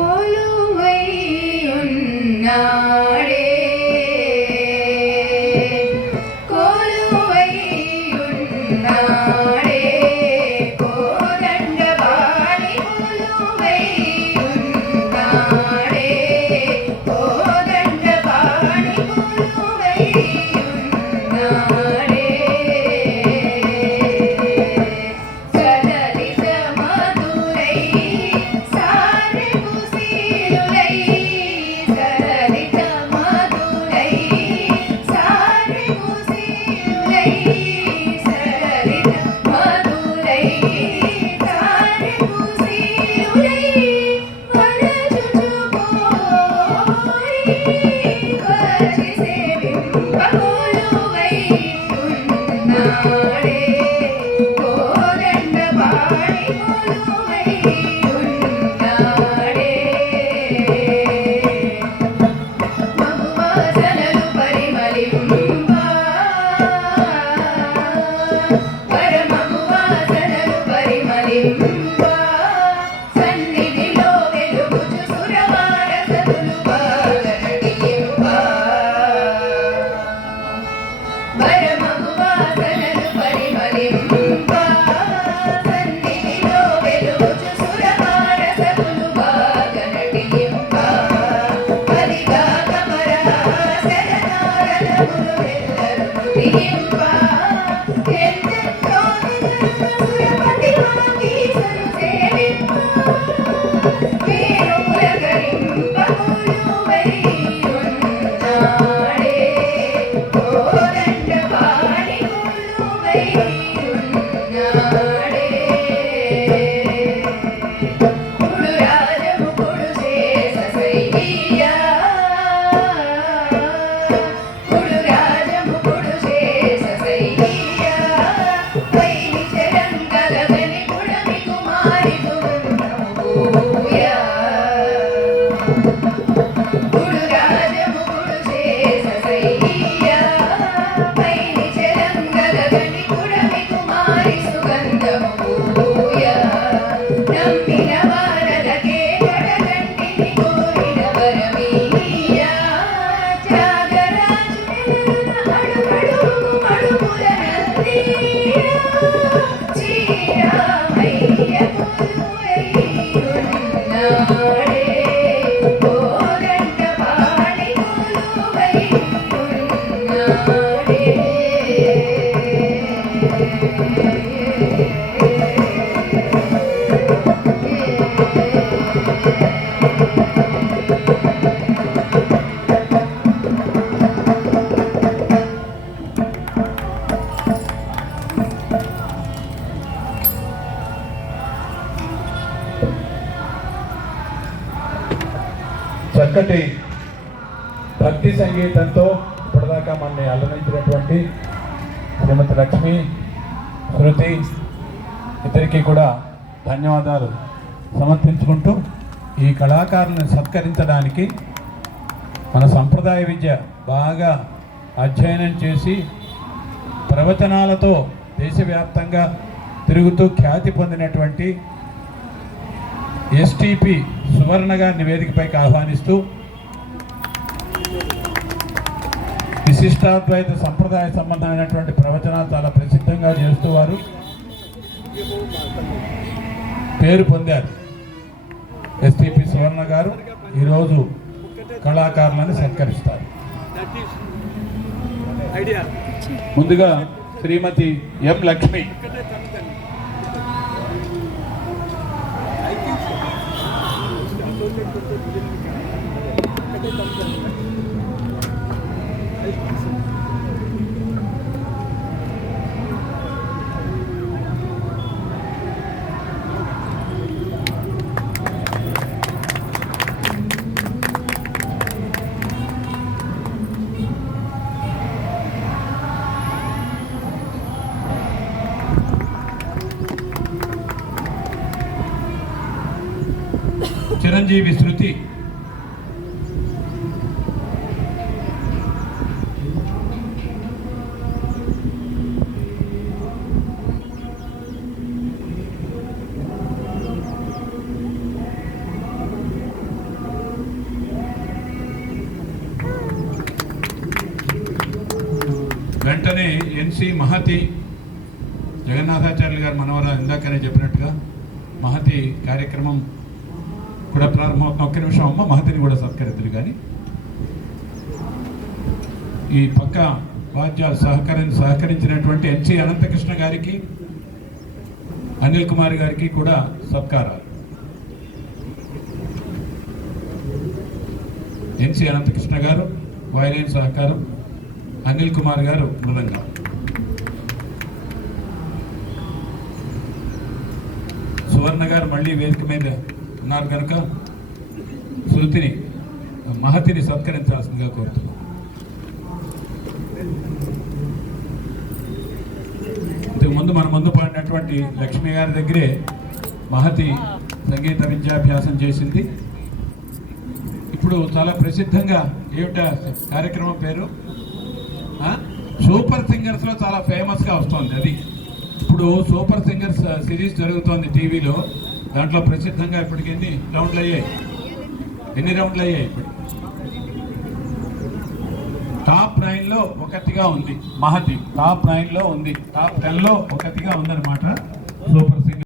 కొలువై ఉన్నాడే కొలువై ఉన్నాడే కోదండపాణి కొలువై ఉన్నాడే కోదండపాణి కొలువై ఉన్నాడే సలలిత మధురై సారెపు శీలులై సలలిత మధురై సారెపు శీలులై సలలిత మధురై సారెపు శీలులై వరచుచుకోరి వచ్చి సేవింపకొలువై ఉన్నాడే కోదండపాణి కొలువై ఉన్నాడే మగువాసనలు పరిమళింప పరమగువాసనలు పరిమళింప సన్నిధిలో వెలుగుచు సురవారసతులు బాగనటింప పరమగువాసనలు పరిమళింప సన్నిధిలో వెలుగుచు సురవారసతులు బాగనటింప పదిగాక పరహాసరనారదములు వెల్లరు నృతింప ఎందెంతో సురపతి వాగీశను సేవింప వేణువుల గరింప కొలువై ఉన్నాడే కోదండపాణి కొలువై ఉన్నాడే కుడు రాజముకుడు శేషశయ్యా కుడు రాజముకుడు శేషశయ్యా వైని చరంగలగని కుడమి కుమారి దుర్నభూయా కుడు రాజముకుడు శేషశయ్యా వైని చరంగలగని కుడమి కుమారి సుగంధమూయా నమ్మిన వారలకే కడగంటిని కోరిన వరమీయా త్యాగరాజు నెలరున అడుగడుగు అడుగుల నందియా శ్రీరామయ్య కొలువై ఉన్నాడే కోదండపాణి కొలువై చక్కటి భక్తి సంగీతంతో ఇప్పటిదాకా మనల్ని అలరించినటువంటి శ్రీమతి లక్ష్మి శృతి ఇద్దరికీ కూడా ధన్యవాదాలు సమర్పించుకుంటూ ఈ కళాకారులను సత్కరించడానికి మన సంప్రదాయ విద్య బాగా అధ్యయనం చేసి ప్రవచనాలతో దేశవ్యాప్తంగా తిరుగుతూ ఖ్యాతి పొందినటువంటి ఎస్టీపీ సువర్ణ గారిని వేదికపైకి ఆహ్వానిస్తూ విశిష్టాద్వైత సంప్రదాయ సంబంధమైనటువంటి ప్రవచనాలు చాలా ప్రసిద్ధంగా చేస్తూ వారు పేరు పొందారు. ఎస్టీపీ సువర్ణ గారు ఈరోజు కళాకారులను సత్కరిస్తారు. ముందుగా శ్రీమతి ఎం లక్ష్మి. చిరంజీవి శృతి. ఎన్సి మహతి జగన్నాథాచార్యులు గారు మనవరాలు ఇందాకనే చెప్పినట్టుగా మహతి కార్యక్రమం కూడా ప్రారంభమవుతున్న. ఒక్క నిమిషం అమ్మ, మహతిని కూడా సత్కరిద్దురు. కానీ ఈ పక్క వాద్యాలు సహకరించినటువంటి ఎన్సి అనంతకృష్ణ గారికి, అనిల్ కుమార్ గారికి కూడా సత్కారాలు. ఎన్సి అనంతకృష్ణ గారు వయలిన్ సహకారం, అనిల్ కుమార్ గారు మృదంగం. సువర్ణ గారు మళ్ళీ వేదిక మీద ఉన్నారు కనుక మహతిని సత్కరించాల్సిందిగా కోరుతున్నాం. ఇంతకుముందు మన ముందు పాడినటువంటి లక్ష్మి గారి దగ్గరే మహతి సంగీత విద్యాభ్యాసం చేసింది. ఇప్పుడు చాలా ప్రసిద్ధంగా ఏమిటా కార్యక్రమం పేరు సూపర్ సింగర్స్లో చాలా ఫేమస్గా వస్తుంది. అది ఇప్పుడు సూపర్ సింగర్స్ సిరీస్ జరుగుతోంది టీవీలో. దాంట్లో ప్రసిద్ధంగా ఇప్పటికి ఎన్ని రౌండ్లు అయ్యాయి ఇప్పుడు? టాప్ 9లో ఒకటిగా ఉంది మహతి. టాప్ 9లో ఉంది, టాప్ 10లో ఒకటిగా ఉందన్నమాట సూపర్